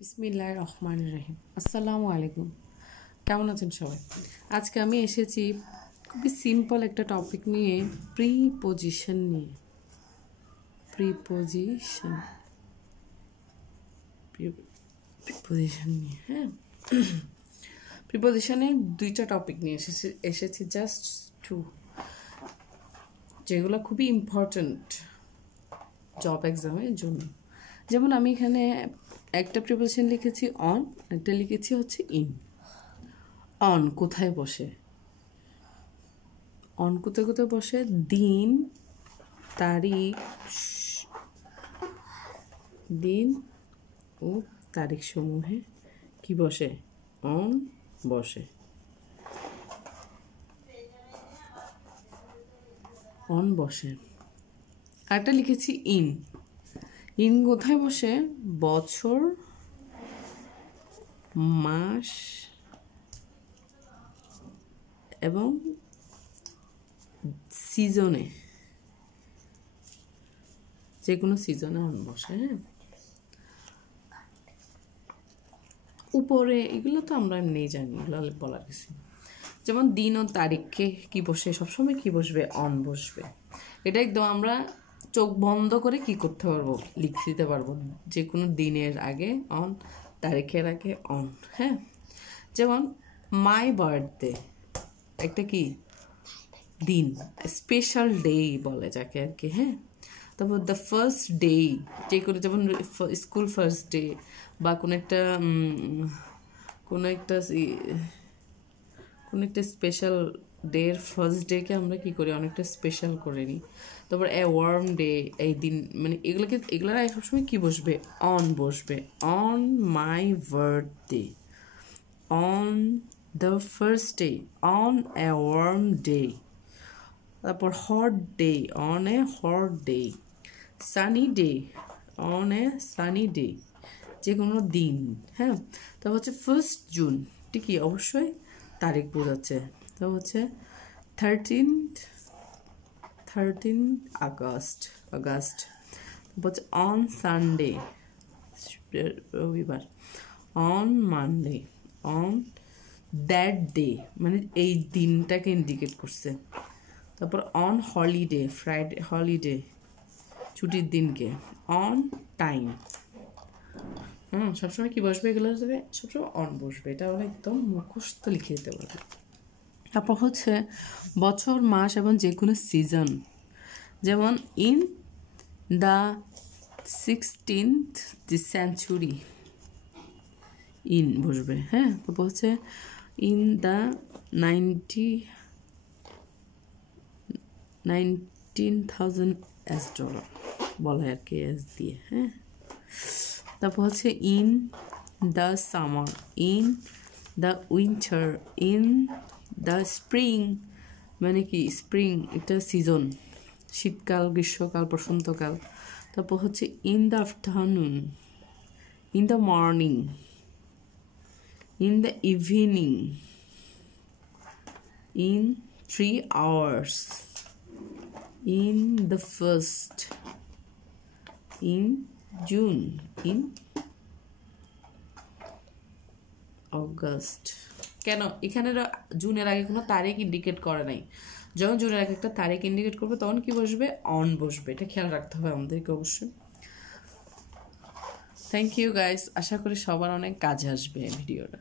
বিসমিল্লাহির রহমানির রহিম। আসসালামু আলাইকুম, কেমন আছেন সবাই? আজকে আমি এসেছি খুবই সিম্পল একটা টপিক নিয়ে, প্রিপোজিশন নিয়ে। প্রিপোজিশন নিয়ে, হ্যাঁ। প্রিপোজিশনের দুইটা টপিক নিয়ে এসেছি জাস্ট টু, যেগুলো খুবই ইম্পর্ট্যান্ট জব এক্সামের জন্য। যেমন আমি এখানে একটা প্রিপোজিশন লিখেছি অন, একটা লিখেছি হচ্ছে ইন। অন কোথায় বসে? অন কোথায় কোথায় বসে? দিন, তারিখ, দিন ও তারিখ সমূহে কি বসে? অন বসে। অন বসে। আরেকটা লিখেছি ইন। ইন কোথায় বসে? বছর, মাস এবং সিজনে, যে কোনো সিজনে অন বসে। হ্যাঁ, উপরে এগুলো তো আমরা এমনি জানি, এগুলো বলার কিছু। যেমন দিন ও তারিখকে কি বসে? সবসময় কি বসবে? অন বসবে। এটা একদম আমরা চোখ বন্ধ করে কি করতে পারবো? লিখে দিতে পারবো। যে কোনো দিনের আগে অন, তারিখের আগে অন। হ্যাঁ, যেমন মাই বার্থডে একটা কি দিন, স্পেশাল ডে বলে যাকে আর কি। হ্যাঁ, তারপর দ্য ফার্স্ট ডে, যে কোনো, যেমন স্কুল ফার্স্ট ডে বা কোনো একটা স্পেশাল ডের ফার্স্ট ডেকে আমরা কি করি? অনেকটা স্পেশাল করে নিই। তারপর এ ওয়ার্ম ডে, এই দিন, মানে এগুলোর সবসময় কি বসবে? অন বসবে। On my birthday, on the first day, on a warm day. তারপর hot day, on a hot day. Sunny day, on a sunny day, যে কোনো দিন। হ্যাঁ, তারপর হচ্ছে ফার্স্ট জুন, ঠিকই অবশ্যই তারিখ বোঝাচ্ছে। তারপর হচ্ছে 13 আগস্ট। তারপর হচ্ছে অন সানডে, রবিবার। On Monday, on that day, মানে এই দিনটাকে ইন্ডিকেট করছে। তারপর অন হলিডে, ফ্রাইডে, হলিডে ছুটির দিনকে। অন টাইম, সবসময় কি বসবে? এগুলো সবসময় অন বসবে। এটা আমরা একদম মুখস্থ লিখে দিতে পারবো। তারপর হচ্ছে বছর, মাস এবং যে কোনো সিজন। যেমন in the 16th century, in বসবে। হ্যাঁ, তারপর হচ্ছে ইন দ্য 19,000 $, বলা হয় আর কি এস দিয়ে। হ্যাঁ, তারপর হচ্ছে in the summer, in the winter, in the spring, মানে কি স্প্রিং একটা সিজন, শীতকাল, গ্রীষ্মকাল, বসন্তকাল। তারপর হচ্ছে in the afternoon, in the morning, in the evening, in 3 hours, in the first, in June, in August। কেন এখানে জুনের আগে কোনো তারিখ ইন্ডিকেট করে নাই? যখন জুনের আগে একটা তারিখ ইন্ডিকেট করবে তখন কি বসবে? অন বসবে। এটা খেয়াল রাখতে হবে আমাদেরকে অবশ্যই। থ্যাংক ইউ গাইস, আশা করি সবার অনেক কাজে আসবে এই ভিডিওটা।